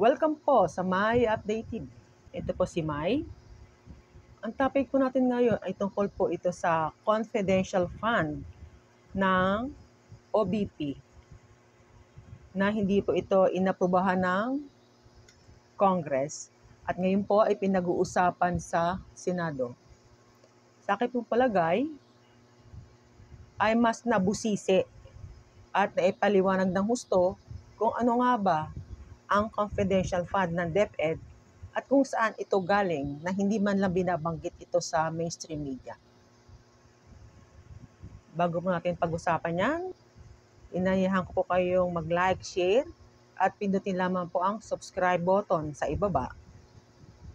Welcome po sa May Updated. Ito po si May. Ang topic po natin ngayon ay tungkol po ito sa confidential fund ng OBP na hindi po ito inaprubahan ng Congress at ngayon po ay pinag-uusapan sa Senado. Sa akin pong palagay ay mas nabusisi at naipaliwanag ng husto kung ano nga ba ang confidential fund ng DepEd at kung saan ito galing na hindi man lang binabanggit ito sa mainstream media. Bago po natin pag-usapan yan, inayahan ko po kayong mag-like, share, at pindutin lamang po ang subscribe button sa ibaba.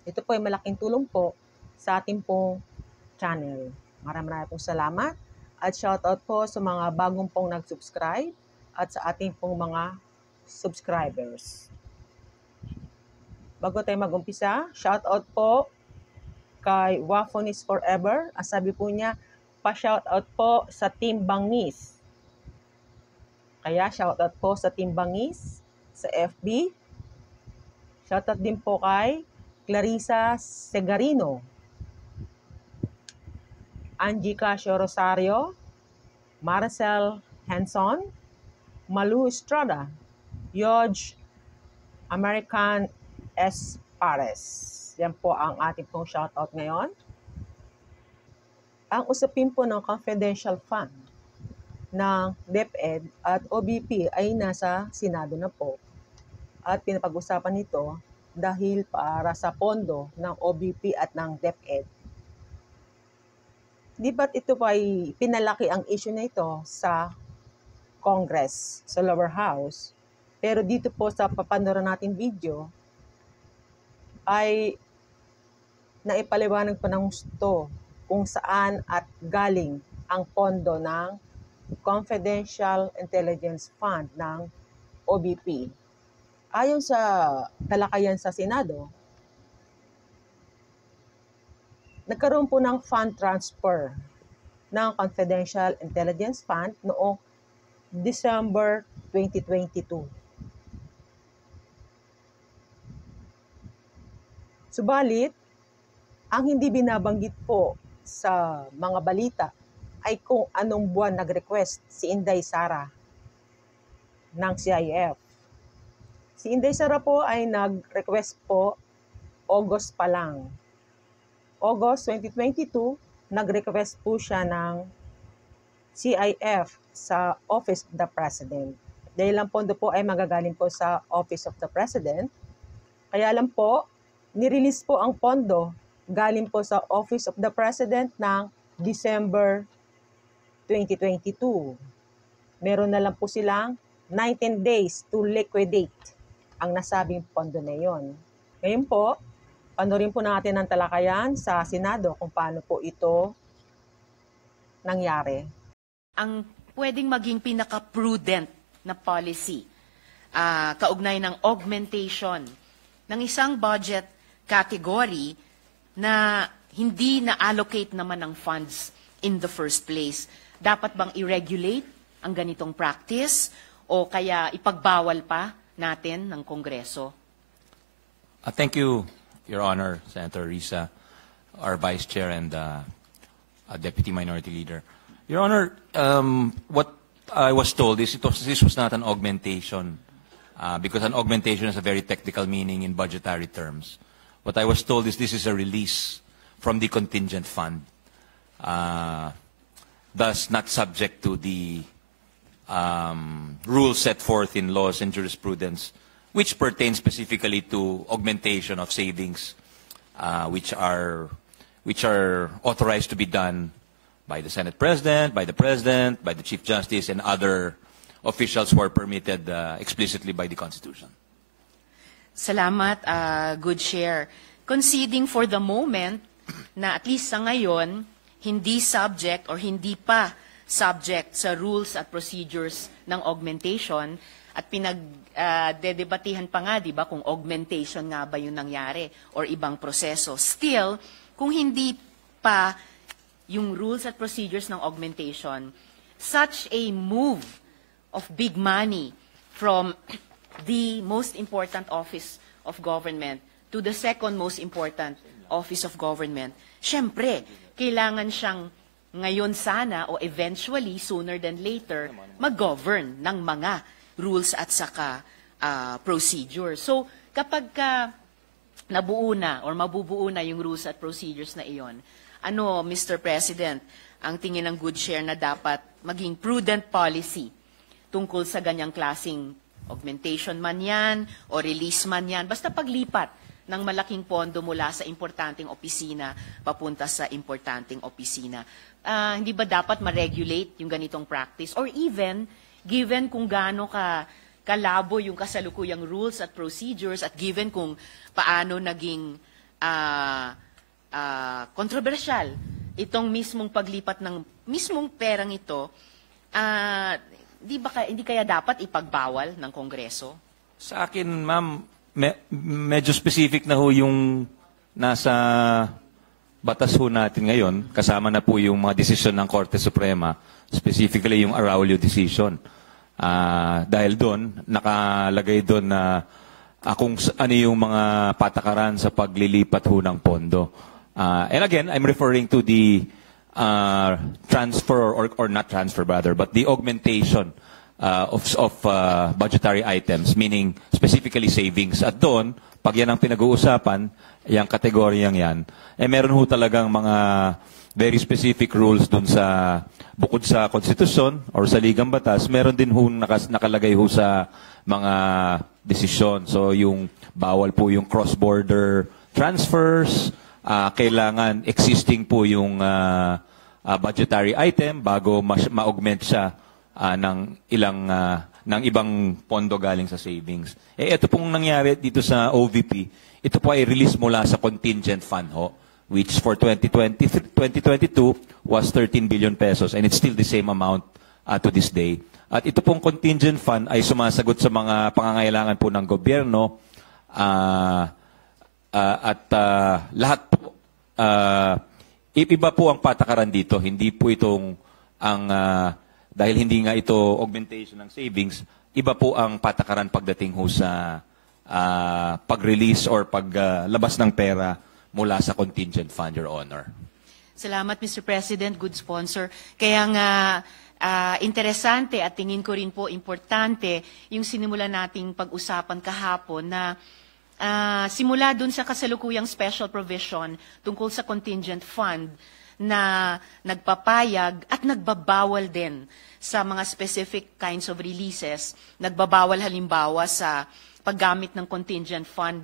Ito po ay malaking tulong po sa ating pong channel. Maraming pong salamat at shoutout po sa mga bagong pong nag-subscribe at sa ating pong mga subscribers. Bago tayo mag-umpisa, shoutout po kay Wafonis Forever. Ang sabi po niya, pa-shoutout po sa Team Bangis. Kaya shoutout po sa Team Bangis sa FB. Shoutout din po kay Clarissa Segarino, Angie Casio Rosario, Marcel Henson, Malu Estrada, Yoj American S. Pares. Yan po ang ating pong shoutout ngayon. Ang usapin po ng confidential fund ng DepEd at OBP ay nasa Senado na po. At pinapag-usapan nito dahil para sa pondo ng OBP at ng DepEd. Di ba't ito pa ay pinalaki ang issue na ito sa Congress, sa lower house. Pero dito po sa papanood natin video, ay naipaliwanag po ng gusto kung saan at galing ang pondo ng Confidential Intelligence Fund ng OBP. Ayon sa talakayan sa Senado, nagkaroon po ng fund transfer ng Confidential Intelligence Fund noong December 2022. Subalit, ang hindi binabanggit po sa mga balita ay kung anong buwan nag-request si Inday Sara ng CIF. Si Inday Sara po ay nag-request po August pa lang. August 2022, nag-request po siya ng CIF sa Office of the President. Dahil ang pondo po ay magagaling po sa Office of the President. Kaya lang po, nirelease po ang pondo galing po sa Office of the President ng December 2022. Meron na lang po silang 19 days to liquidate ang nasabing pondo na yon. Ngayon po, panoorin po natin ang talakayan sa Senado kung paano po ito nangyari. Ang pwedeng maging pinaka-prudent na policy, kaugnay ng augmentation ng isang budget category na hindi na-allocate naman ng funds in the first place. Dapat bang i-regulate ang ganitong practice o kaya ipagbawal pa natin ng Kongreso? Thank you, Your Honor, Senator Risa, our Vice Chair and Deputy Minority Leader. Your Honor, what I was told is this was not an augmentation because an augmentation has a very technical meaning in budgetary terms. What I was told is this is a release from the contingent fund, thus not subject to the rules set forth in laws and jurisprudence, which pertain specifically to augmentation of savings, which are authorized to be done by the Senate President, by the Chief Justice, and other officials who are permitted explicitly by the Constitution. Salamat, good share. Conceding for the moment na at least sa ngayon, hindi subject or hindi pa subject sa rules at procedures ng augmentation at pinagdedebatihan pa nga, di ba, kung augmentation nga ba yung nangyari or ibang proseso. Still, kung hindi pa yung rules at procedures ng augmentation, such a move of big money from the most important office of government to the second most important office of government, syempre, kailangan siyang ngayon sana o eventually, sooner than later, mag-govern ng mga rules at saka procedure. So, kapag nabuo na or mabubuo na yung rules at procedures na iyon, ano, Mr. President, ang tingin ng Good Share na dapat maging prudent policy tungkol sa ganyang klaseng augmentation man yan o release man yan, basta paglipat ng malaking pondo mula sa importanteng opisina papunta sa importanteng opisina. Hindi ba dapat ma-regulate yung ganitong practice? Or even, given kung gaano kalabo yung kasalukuyang rules at procedures at given kung paano naging kontrobersyal itong mismong paglipat ng mismong perang ito, hindi kaya dapat ipagbawal ng Kongreso? Sa akin, ma'am, medyo specific na ho yung nasa batas ho natin ngayon, kasama na po yung mga desisyon ng Korte Suprema, specifically yung Araulio decision. Dahil doon, nakalagay doon na kung ano yung mga patakaran sa paglilipat ho ng pondo. And again, I'm referring to the transfer, or not transfer rather, but the augmentation of budgetary items, meaning specifically savings. At doon, pag yan ang pinag-uusapan, yung kategoryang yan, meron ho talagang mga very specific rules dun sa, bukod sa konstitusyon or sa ligang batas, meron din ho nakalagay ho sa mga desisyon. So yung bawal po yung cross-border transfers, kailangan existing po yung budgetary item bago ma-augment siya ng ibang pondo galing sa savings. Ito pong nangyari dito sa OVP, ito po ay release mula sa contingent fund ho, which for 2022 was 13 billion pesos and it's still the same amount to this day. At ito pong contingent fund ay sumasagot sa mga pangangailangan po ng gobyerno at lahat po, iba po ang patakaran dito. Hindi po itong dahil hindi nga ito augmentation ng savings, iba po ang patakaran pagdating ho sa pag-release or paglabas ng pera mula sa contingent fund, Your Honor. Salamat, Mr. President. Good sponsor. Kaya nga, interesante at tingin ko rin po importante yung sinimula nating pag-usapan kahapon na simula dun sa kasalukuyang special provision tungkol sa contingent fund na nagpapayag at nagbabawal din sa mga specific kinds of releases. Nagbabawal halimbawa sa paggamit ng contingent fund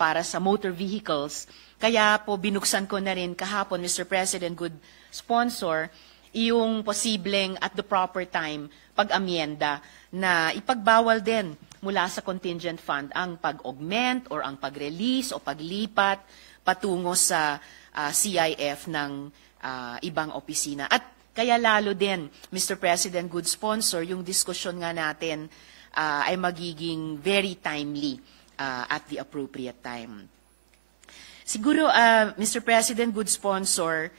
para sa motor vehicles. Kaya po binuksan ko na rin kahapon, Mr. President, good sponsor, yung posibleng at the proper time pag-amyenda na ipagbawal din mula sa contingent fund ang pag-augment or ang pag-release o paglipat patungo sa CIF ng ibang opisina. At kaya lalo din, Mr. President, good sponsor, yung diskusyon nga natin ay magiging very timely at the appropriate time. Siguro, Mr. President, good sponsor,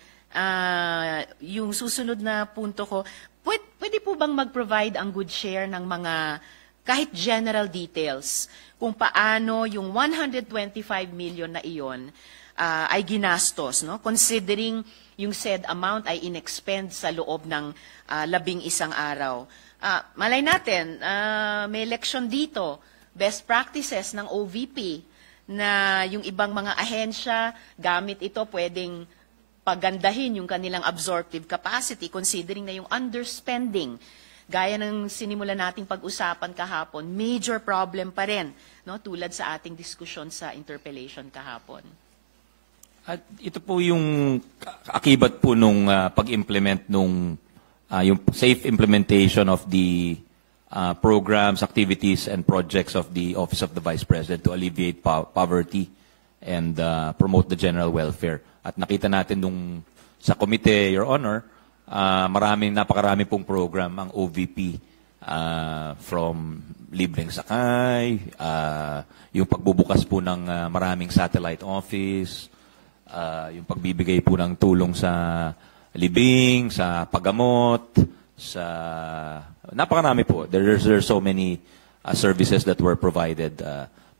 yung susunod na punto ko, pwede po bang mag-provide ang Good Share ng mga kahit general details kung paano yung 125 million na iyon ay ginastos, no? Considering yung said amount ay inexpend sa loob ng 11 araw. Malay natin, may election dito, best practices ng OVP na yung ibang mga ahensya, gamit ito pwedeng pagandahin yung kanilang absorptive capacity considering na yung underspending, gaya ng sinimula nating pag-usapan kahapon, major problem pa rin, no? Tulad sa ating diskusyon sa interpellation kahapon. At ito po yung akibat po nung pag-implement nung yung safe implementation of the programs, activities, and projects of the Office of the Vice President to alleviate poverty and promote the general welfare. At nakita natin nung sa komite, Your Honor, napakarami pong program ang OVP from libreng sakay, yung pagbubukas po ng maraming satellite office, yung pagbibigay po ng tulong sa libing, sa paggamot, sa napakarami po. There's so many services that were provided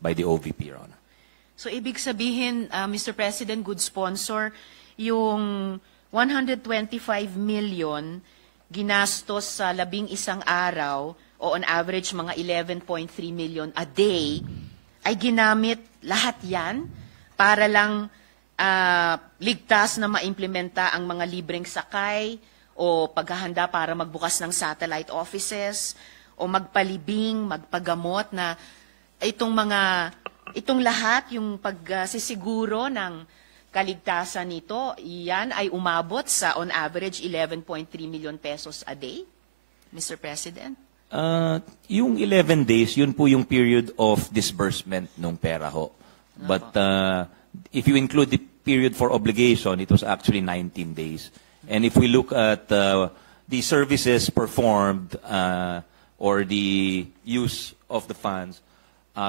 by the OVP, Your Honor. So ibig sabihin, Mr. President, good sponsor, yung 125 million ginastos sa 11 araw o on average mga 11.3 million a day ay ginamit lahat yan para lang ligtas na maimplementa ang mga libreng sakay o paghahanda para magbukas ng satellite offices o magpalibing, magpagamot na itong lahat, yung pagsisiguro ng kaligtasan nito, iyan ay umabot sa on average 11.3 million pesos a day, Mr. President? Yung 11 days, yun po yung period of disbursement ng pera ho. But if you include the period for obligation, it was actually 19 days. And if we look at the services performed or the use of the funds,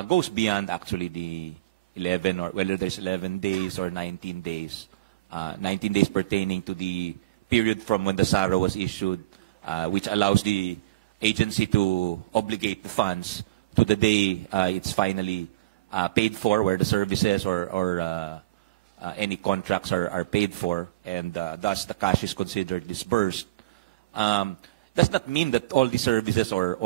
goes beyond actually the 11 or whether there's 11 days or 19 days. 19 days pertaining to the period from when the SARA was issued, which allows the agency to obligate the funds to the day it's finally paid for, where the services or any contracts are paid for, and thus the cash is considered disbursed. Does not mean that all the services or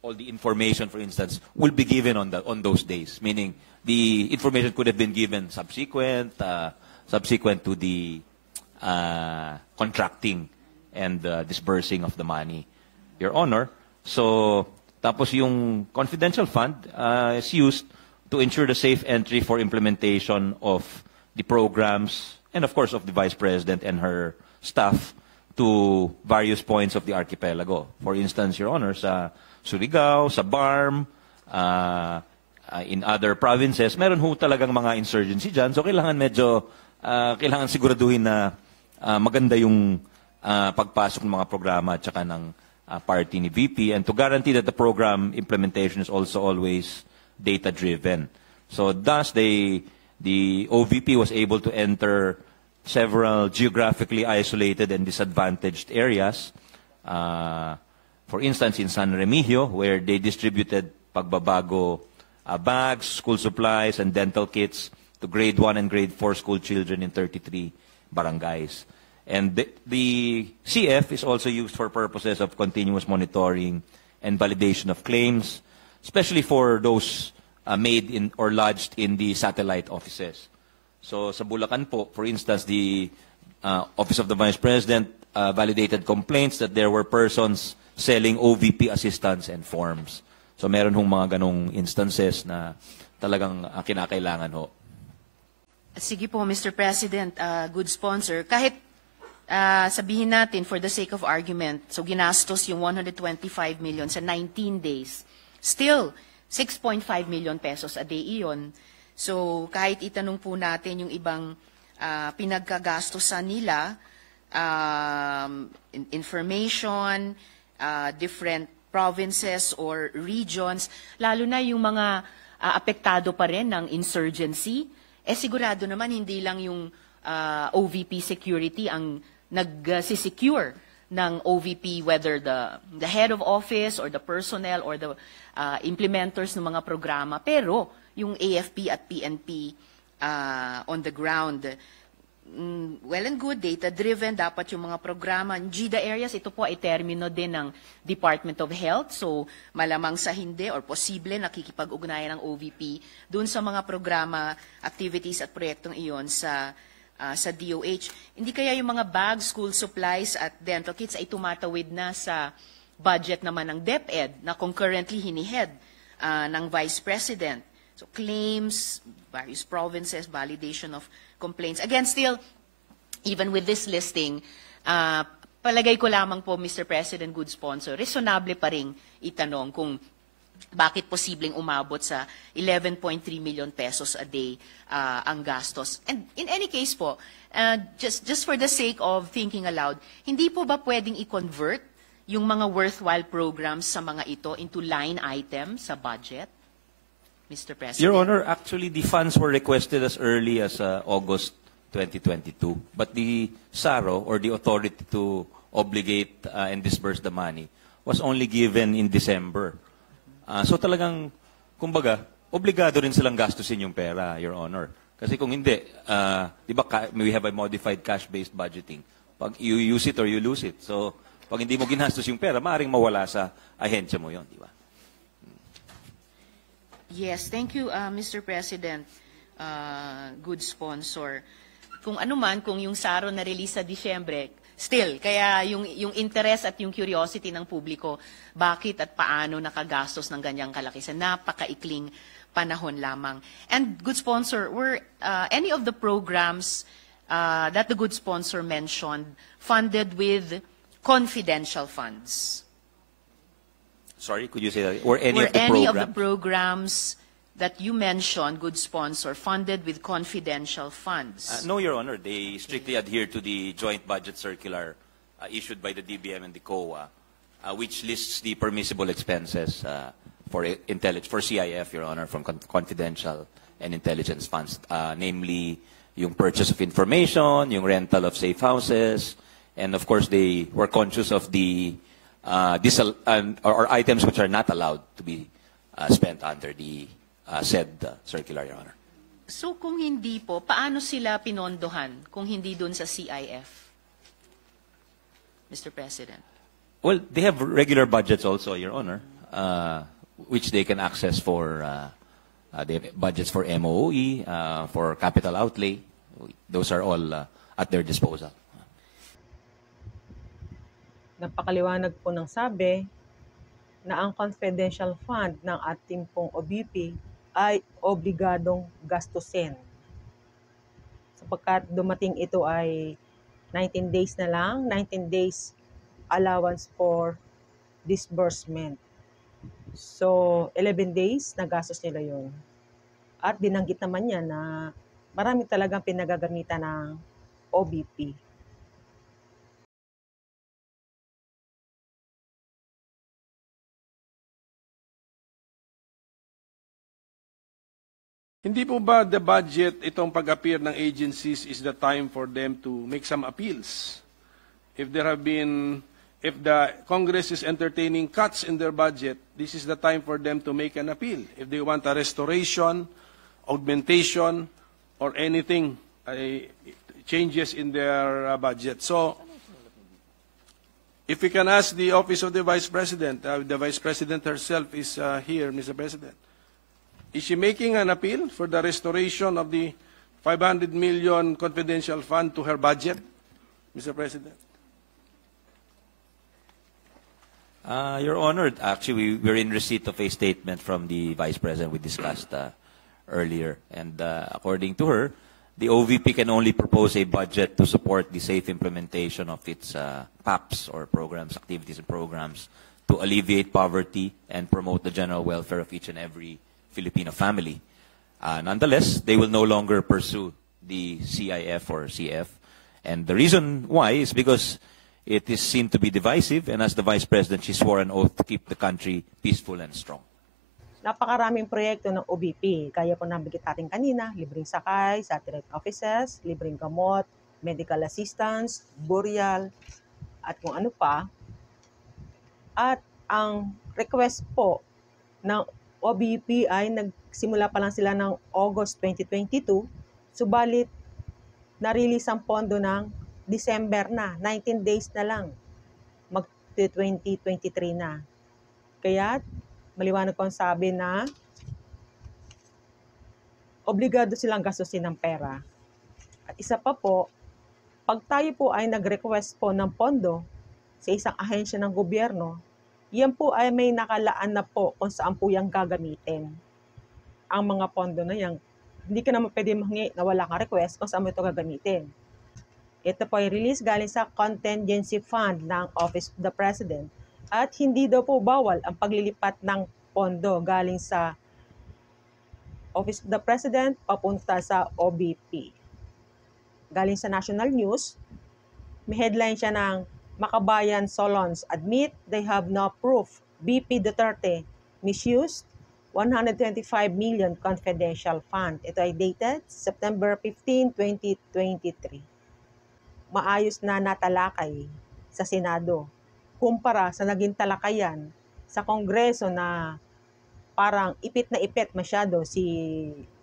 all the information, for instance, will be given on those days. Meaning, the information could have been given subsequent to the contracting and disbursing of the money, Your Honor. So, tapos yung confidential fund is used to ensure the safe entry for implementation of the programs and, of course, of the Vice President and her staff to various points of the archipelago. For instance, Your Honor, sa Surigao, sa BARM, in other provinces, meron ho talagang mga insurgency dyan. So kailangan siguraduhin na maganda yung pagpasok ng mga programa at saka ng party ni VP, and to guarantee that the program implementation is also always data-driven. So thus, the OVP was able to enter several geographically isolated and disadvantaged areas. For instance, in San Remigio, where they distributed pagbabago bags, school supplies, and dental kits to grade 1 and grade 4 school children in 33 barangays. And the CF is also used for purposes of continuous monitoring and validation of claims, especially for those made in or lodged in the satellite offices. So sa Bulacan po, for instance, the Office of the Vice President validated complaints that there were persons selling OVP assistance and forms. So meron hong mga ganong instances na talagang kinakailangan ho. Sige po, Mr. President, good sponsor. Kahit sabihin natin, for the sake of argument, so ginastos yung 125 million sa 19 days, still, 6.5 million pesos a day iyon. So kahit itanong po natin yung ibang pinagkagastosan nila, information, different provinces or regions, lalo na yung mga apektado pa rin ng insurgency, sigurado naman hindi lang yung OVP security ang nag-secure ng OVP, whether the head of office or the personnel or the implementers ng mga programa, pero yung AFP at PNP on the ground. Well and good, data-driven, dapat yung mga programa. GIDA areas, ito po ay termino din ng Department of Health. So, malamang sa hindi or posible nakikipag-ugnayan ng OVP dun sa mga programa, activities at proyektong iyon sa DOH. Hindi kaya yung mga bags, school supplies at dental kits ay tumatawid na sa budget naman ng DepEd na concurrently hinihead ng Vice President. So, claims, various provinces, validation of complaints. Again, still, even with this listing, palagay ko lamang po, Mr. President, good sponsor, reasonable pa rin itanong kung bakit posibleng umabot sa 11.3 million pesos a day ang gastos. And in any case po, just for the sake of thinking aloud, hindi po ba pwedeng i-convert yung mga worthwhile programs sa mga ito into line items sa budget? Mr. President. Your Honor, actually the funds were requested as early as August 2022. But the SARO, or the authority to obligate and disburse the money, was only given in December. So talagang, kumbaga, obligado rin silang gastusin yung pera, Your Honor. Kasi kung hindi, di ba, we have a modified cash-based budgeting. Pag you use it or you lose it. So, pag hindi mo ginastos yung pera, maaaring mawala sa ahensya mo yon, di ba? Yes, thank you, Mr. President. Good sponsor. Kung ano man, kung yung SARO na release sa Disyembre, still, kaya yung interest at yung curiosity ng publiko, bakit at paano nakagastos ng ganyang kalaki sa napakaikling panahon lamang. And good sponsor, were any of the programs that the good sponsor mentioned funded with confidential funds? Sorry, could you say that? Or any Were of the any programs? of the programs that you mentioned, good sponsor, funded with confidential funds? No, Your Honor. They strictly adhere to the joint budget circular issued by the DBM and the COA, which lists the permissible expenses for CIF, Your Honor, from confidential and intelligence funds, namely yung purchase of information, yung rental of safe houses, and of course they were conscious of the or items which are not allowed to be spent under the said circular, Your Honor. So kung hindi po, paano sila pinondohan kung hindi dun sa CIF? Mr. President. Well, they have regular budgets also, Your Honor, which they can access for they have budgets for MOE, for capital outlay. Those are all at their disposal. Napakaliwanag po ng sabi na ang confidential fund ng ating pong OBP ay obligadong gastusin. Sapagkat dumating ito ay 19 days na lang, 19 days allowance for disbursement. So, 11 days na gastos nila yun. At binanggit naman niya na marami talagang pinagagamitan ng OBP. Hindi po ba the budget, itong pag-appear ng agencies is the time for them to make some appeals? If the Congress is entertaining cuts in their budget, this is the time for them to make an appeal. If they want a restoration, augmentation, or anything, changes in their budget. So, if we can ask the Office of the Vice President herself is here, Mr. President. Is she making an appeal for the restoration of the 500 million confidential fund to her budget, Mr. President? Your Honor, actually, we're in receipt of a statement from the Vice President we discussed earlier. And according to her, the OVP can only propose a budget to support the safe implementation of its PAPs, or programs, activities and programs, to alleviate poverty and promote the general welfare of each and every Filipino family. Nonetheless, they will no longer pursue the CIF or CF. And the reason why is because it is seen to be divisive, and as the Vice President, she swore an oath to keep the country peaceful and strong. Napakaraming proyekto ng OBP. Kaya po nabigit natin kanina, libreng sakay, satellite offices, libreng gamot, medical assistance, burial, at kung ano pa. At ang request po ng OBP ay nagsimula pa lang sila ng August 2022, subalit na-release ang pondo ng December na, 19 days na lang, mag-2023 na. Kaya maliwanag ko ang sabi na obligado silang gastusin ng pera. At isa pa po, pag tayo po ay nag-request po ng pondo sa isang ahensya ng gobyerno, yan po ay may nakalaan na po kung saan po yung gagamitin. Ang mga pondo na yan, hindi ka naman pwede manghi na wala kang request kung saan mo ito gagamitin. Ito po ay release galing sa contingency fund ng Office of the President at hindi daw po bawal ang paglilipat ng pondo galing sa Office of the President papunta sa OBP. Galing sa National News, may headline siya ng Makabayan Solons admit they have no proof. BP Duterte misused 125 million confidential fund. Ito ay dated September 15, 2023. Maayos na natalakay sa Senado kumpara sa naging talakayan sa Kongreso na parang ipit na ipit masyado si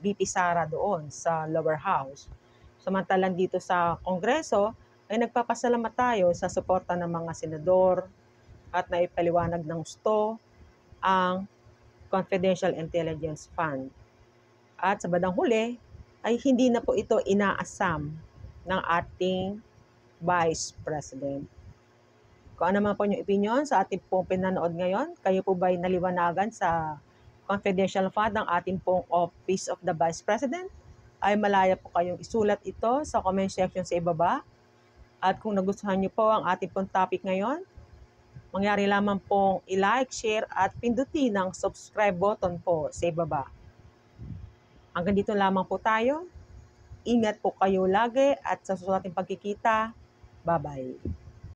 VP Sara doon sa lower house. Samantalang dito sa Kongreso ay nagpapasalamat tayo sa suporta ng mga senador at naipaliwanag ng gusto ang Confidential Intelligence Fund. At sa bandang huli ay hindi na po ito inaasam ng ating Vice President. Kung ano man po yung opinion sa ating pong pinanood ngayon, kayo po ba'y naliwanagan sa confidential fund ng ating pong Office of the Vice President? Ay malaya po kayong isulat ito sa comment section sa ibaba. At kung nagustuhan niyo po ang ating pong topic ngayon, mangyari lamang pong i-like, share at pindutin ang subscribe button po sa ibaba. Hanggang dito lamang po tayo. Ingat po kayo lagi at sa susunod nating pagkikita. Bye-bye.